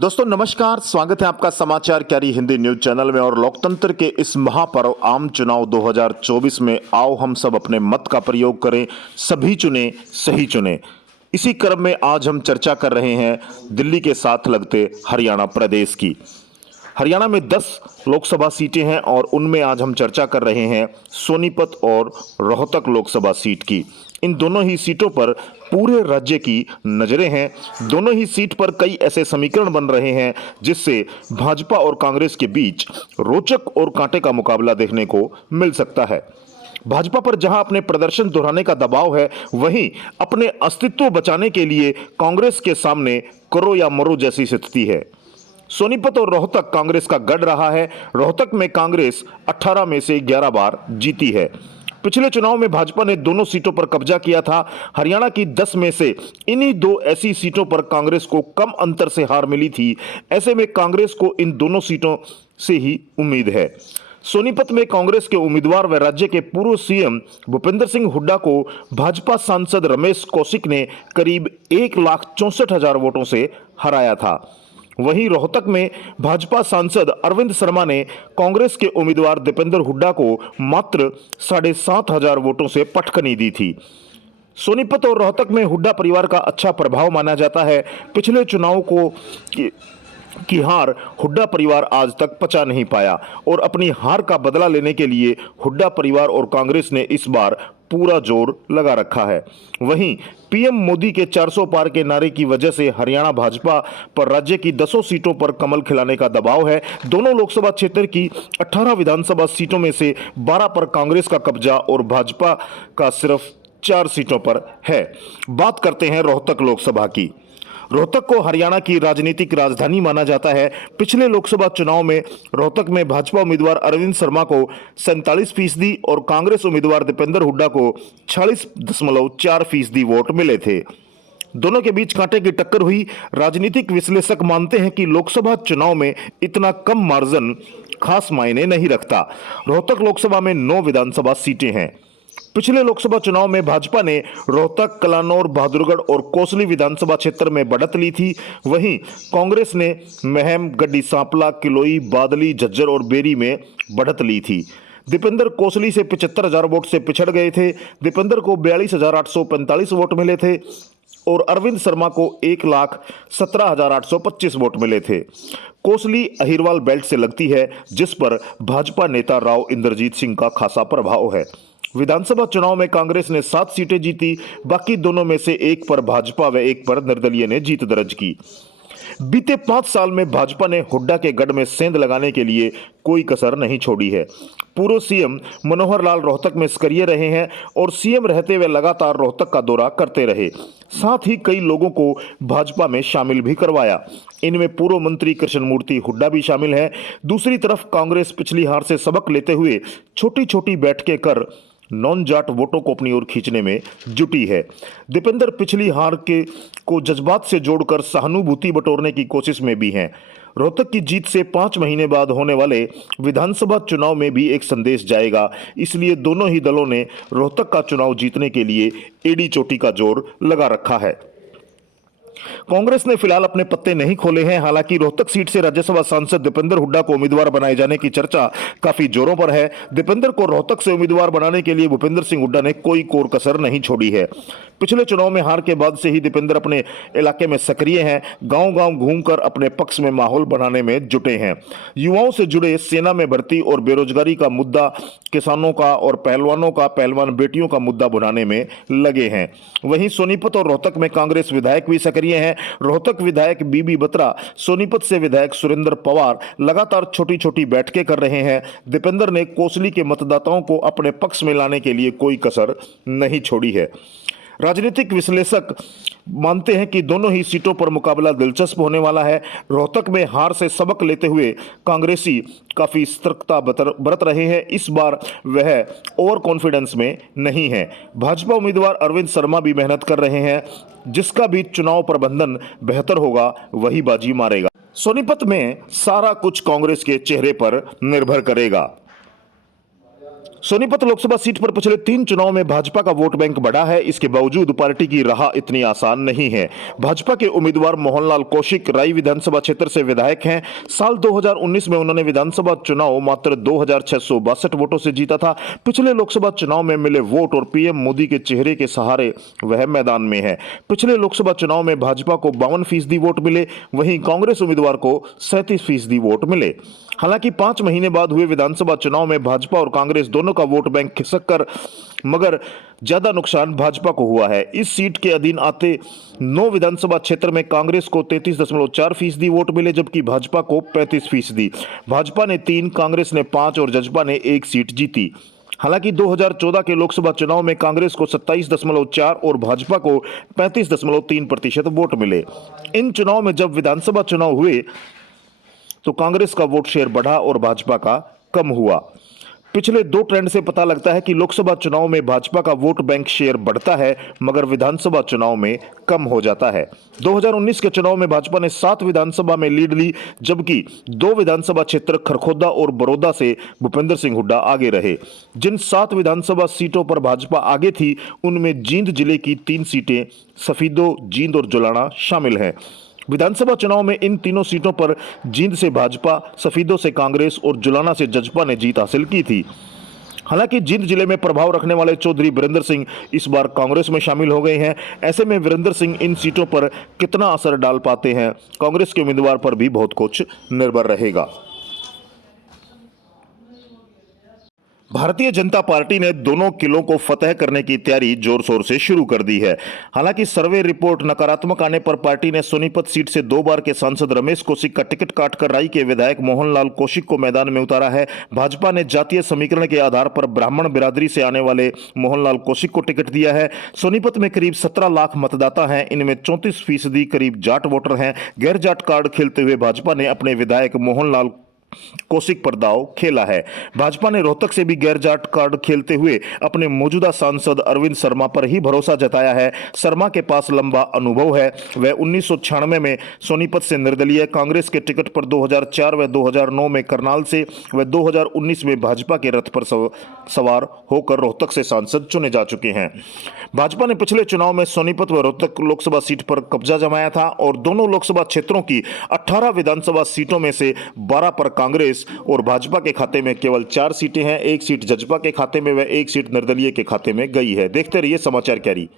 दोस्तों नमस्कार, स्वागत है आपका समाचार क्यारी हिंदी न्यूज चैनल में। और लोकतंत्र के इस महापर्व आम चुनाव 2024 में आओ हम सब अपने मत का प्रयोग करें, सभी चुने सही चुने। इसी क्रम में आज हम चर्चा कर रहे हैं दिल्ली के साथ लगते हरियाणा प्रदेश की। हरियाणा में 10 लोकसभा सीटें हैं और उनमें आज हम चर्चा कर रहे हैं सोनीपत और रोहतक लोकसभा सीट की। इन दोनों ही सीटों पर पूरे राज्य की नजरें हैं। दोनों ही सीट पर कई ऐसे समीकरण बन रहे हैं जिससे भाजपा और कांग्रेस के बीच रोचक और कांटे का मुकाबला देखने को मिल सकता है। भाजपा पर जहां अपने प्रदर्शन दोहराने का दबाव है, वहीं अपने अस्तित्व बचाने के लिए कांग्रेस के सामने करो या मरो जैसी स्थिति है। सोनीपत और रोहतक कांग्रेस का गढ़ रहा है। रोहतक में कांग्रेस 18 में से 11 बार जीती है। पिछले चुनाव में भाजपा ने दोनों सीटों पर कब्जा किया था। हरियाणा की 10 में से इन्हीं दो ऐसी सीटों पर कांग्रेस को कम अंतर से हार मिली थी। ऐसे में कांग्रेस को इन दोनों सीटों से ही उम्मीद है। सोनीपत में कांग्रेस के उम्मीदवार व राज्य के पूर्व सीएम भूपेंद्र सिंह हुड्डा को भाजपा सांसद रमेश कौशिक ने करीब 1,64,000 वोटों से हराया था। वहीं रोहतक में भाजपा सांसद अरविंद शर्मा ने कांग्रेस के उम्मीदवार दीपेंद्र हुड्डा को मात्र 7,500 वोटों से पटकनी दी थी। सोनीपत और रोहतक में हुड्डा परिवार का अच्छा प्रभाव माना जाता है। पिछले चुनाव की हार हुड्डा परिवार आज तक पचा नहीं पाया और अपनी हार का बदला लेने के लिए हुड्डा परिवार और कांग्रेस ने इस बार पूरा जोर लगा रखा है। वहीं पीएम मोदी के 400 पार के नारे की वजह से हरियाणा भाजपा पर राज्य की 10 सीटों पर कमल खिलाने का दबाव है। दोनों लोकसभा क्षेत्र की 18 विधानसभा सीटों में से 12 पर कांग्रेस का कब्जा और भाजपा का सिर्फ 4 सीटों पर है। बात करते हैं रोहतक लोकसभा की। रोहतक को हरियाणा की राजनीतिक राजधानी माना जाता है। पिछले लोकसभा चुनाव में रोहतक में भाजपा उम्मीदवार अरविंद शर्मा को 47% और कांग्रेस उम्मीदवार दीपेंद्र हुड्डा को 46.4% वोट मिले थे। दोनों के बीच कांटे की टक्कर हुई। राजनीतिक विश्लेषक मानते हैं कि लोकसभा चुनाव में इतना कम मार्जिन खास मायने नहीं रखता। रोहतक लोकसभा में 9 विधानसभा सीटें हैं। पिछले लोकसभा चुनाव में भाजपा ने रोहतक, कलानौर, बहादुरगढ़ और कोसली विधानसभा क्षेत्र में बढ़त ली थी। वहीं कांग्रेस ने महम, गड्डी सांपला, किलोई, बादली, झज्जर और बेरी में बढ़त ली थी। दीपेंद्र कोसली से 75,000 वोट से पिछड़ गए थे। दीपेंद्र को 42,845 वोट मिले थे और अरविंद शर्मा को 1,17,825 वोट मिले थे। कोसली अहिरवाल बेल्ट से लगती है, जिस पर भाजपा नेता राव इंद्रजीत सिंह का खासा प्रभाव है। विधानसभा चुनाव में कांग्रेस ने 7 सीटें जीती। बाकी दोनों में से एक पर भाजपा व एक पर निर्दलीय ने जीत दर्ज की। बीते 5 साल में भाजपा ने हुड्डा के गढ़ में सेंध लगाने के लिए कोई कसर नहीं छोड़ी है। पूर्व सीएम मनोहर लाल रोहतक में सक्रिय रहे हैं और सीएम रहते हुए लगातार रोहतक का दौरा करते रहे। साथ ही कई लोगों को भाजपा में शामिल भी करवाया। इनमें पूर्व मंत्री कृष्णमूर्ति हुड्डा भी शामिल हैं। दूसरी तरफ कांग्रेस पिछली हार से सबक लेते हुए छोटी छोटी बैठकें कर नॉन जाट वोटों को अपनी ओर खींचने में जुटी है। दीपेंद्र पिछली हार को जज्बात से जोड़कर सहानुभूति बटोरने की कोशिश में भी हैं। रोहतक की जीत से 5 महीने बाद होने वाले विधानसभा चुनाव में भी एक संदेश जाएगा। इसलिए दोनों ही दलों ने रोहतक का चुनाव जीतने के लिए एड़ी चोटी का जोर लगा रखा है। कांग्रेस ने फिलहाल अपने पत्ते नहीं खोले हैं। हालांकि रोहतक सीट से राज्यसभा सांसद दीपेंद्र हुड्डा को उम्मीदवार बनाए जाने की चर्चा काफी जोरों पर है। दीपेंद्र को रोहतक से उम्मीदवार बनाने के लिए भूपेंद्र सिंह हुड्डा ने कोई कोर कसर नहीं छोड़ी है। पिछले चुनाव में हार के बाद से ही दीपेंद्र अपने इलाके में सक्रिय हैं। गांव-गांव घूमकर अपने पक्ष में माहौल बनाने में जुटे हैं। युवाओं से जुड़े, सेना में भर्ती और बेरोजगारी का मुद्दा, किसानों का और पहलवानों का, पहलवान बेटियों का मुद्दा बनाने में लगे हैं। वहीं सोनीपत और रोहतक में कांग्रेस विधायक भी सक्रिय हैं। रोहतक विधायक बीबी बत्रा, सोनीपत से विधायक सुरेंद्र पवार लगातार छोटी छोटी बैठकें कर रहे हैं। दीपेंद्र ने कोसली के मतदाताओं को अपने पक्ष में लाने के लिए कोई कसर नहीं छोड़ी है। राजनीतिक विश्लेषक मानते हैं कि दोनों ही सीटों पर मुकाबला दिलचस्प होने वाला है। रोहतक में हार से सबक लेते हुए कांग्रेसी काफी सतर्कता बरत रहे हैं। इस बार वह ओवर कॉन्फिडेंस में नहीं है। भाजपा उम्मीदवार अरविंद शर्मा भी मेहनत कर रहे हैं। जिसका भी चुनाव प्रबंधन बेहतर होगा वही बाजी मारेगा। सोनीपत में सारा कुछ कांग्रेस के चेहरे पर निर्भर करेगा। सोनीपत लोकसभा सीट पर पिछले 3 चुनाव में भाजपा का वोट बैंक बढ़ा है। इसके बावजूद पार्टी की राह इतनी आसान नहीं है। भाजपा के उम्मीदवार मोहनलाल कौशिक राई विधानसभा क्षेत्र से विधायक हैं। साल 2019 में उन्होंने विधानसभा चुनाव मात्र 2662 वोटों से जीता था। पिछले लोकसभा चुनाव में मिले वोट और पीएम मोदी के चेहरे के सहारे वह मैदान में है। पिछले लोकसभा चुनाव में भाजपा को 52% वोट मिले, वहीं कांग्रेस उम्मीदवार को 37% वोट मिले। हालांकि 5 महीने बाद हुए विधानसभा चुनाव में भाजपा और कांग्रेस दोनों का वोट बैंक खिसक कर, मगर ज्यादा नुकसान भाजपा को हुआ है। इस सीट के अधीन आते 9 विधानसभा क्षेत्र में कांग्रेस को 33.4% वोट मिले, जबकि भाजपा को 35%। भाजपा ने 3, कांग्रेस ने 5 और जजपा ने 1 सीट जीती। हालांकि 2014 के लोकसभा चुनाव में कांग्रेस को 27.4 और भाजपा को 35.3% वोट मिले। इन चुनाव में जब विधानसभा चुनाव हुए तो कांग्रेस का वोट शेयर बढ़ा और भाजपा का कम हुआ। पिछले 2 ट्रेंड से पता लगता है कि लोकसभा चुनाव में भाजपा का वोट बैंक शेयर बढ़ता है, मगर विधानसभा चुनाव में कम हो जाता है। 2019 के चुनाव में भाजपा ने 7 विधानसभा में लीड ली, जबकि 2 विधानसभा क्षेत्र खरखोदा और बड़ौदा से भूपेंद्र सिंह हुड्डा आगे रहे। जिन 7 विधानसभा सीटों पर भाजपा आगे थी, उनमें जींद जिले की 3 सीटें सफीदो, जींद और जुलाना शामिल हैं। विधानसभा चुनाव में इन तीनों सीटों पर जींद से भाजपा, सफीदों से कांग्रेस और जुलाना से जजपा ने जीत हासिल की थी। हालांकि जींद जिले में प्रभाव रखने वाले चौधरी वीरेंद्र सिंह इस बार कांग्रेस में शामिल हो गए हैं। ऐसे में वीरेंद्र सिंह इन सीटों पर कितना असर डाल पाते हैं, कांग्रेस के उम्मीदवार पर भी बहुत कुछ निर्भर रहेगा। भारतीय जनता पार्टी ने दोनों किलों को फतह करने की तैयारी जोर शोर से शुरू कर दी है। हालांकि सर्वे रिपोर्ट नकारात्मक आने पर पार्टी ने सोनीपत सीट से 2 बार के सांसद रमेश कौशिक का टिकट काटकर राई के विधायक मोहनलाल कौशिक को मैदान में उतारा है। भाजपा ने जातीय समीकरण के आधार पर ब्राह्मण बिरादरी से आने वाले मोहनलाल कौशिक को टिकट दिया है। सोनीपत में करीब 17 लाख मतदाता हैं। इनमें 34% करीब जाट वोटर हैं। गैर जाट कार्ड खेलते हुए भाजपा ने अपने विधायक मोहनलाल कौशिक पर दांव खेला है। भाजपा ने रोहतक से भी गैर जाट कार्ड खेलते हुए अपने मौजूदा सांसद अरविंद शर्मा पर ही भरोसा जताया है। शर्मा के पास लंबा अनुभव है। वह 1996 में सोनीपत से निर्दलीय कांग्रेस के टिकट पर 2004 व 2009 में करनाल से व 2019 में भाजपा के रथ पर सवार होकर रोहतक से सांसद चुने जा चुके हैं। भाजपा ने पिछले चुनाव में सोनीपत व रोहतक लोकसभा सीट पर कब्जा जमाया था और दोनों लोकसभा क्षेत्रों की 18 विधानसभा सीटों में से 12 पर कांग्रेस और भाजपा के खाते में केवल 4 सीटें हैं। 1 सीट जजपा के खाते में व 1 सीट निर्दलीय के खाते में गई है। देखते रहिए समाचार कैरी।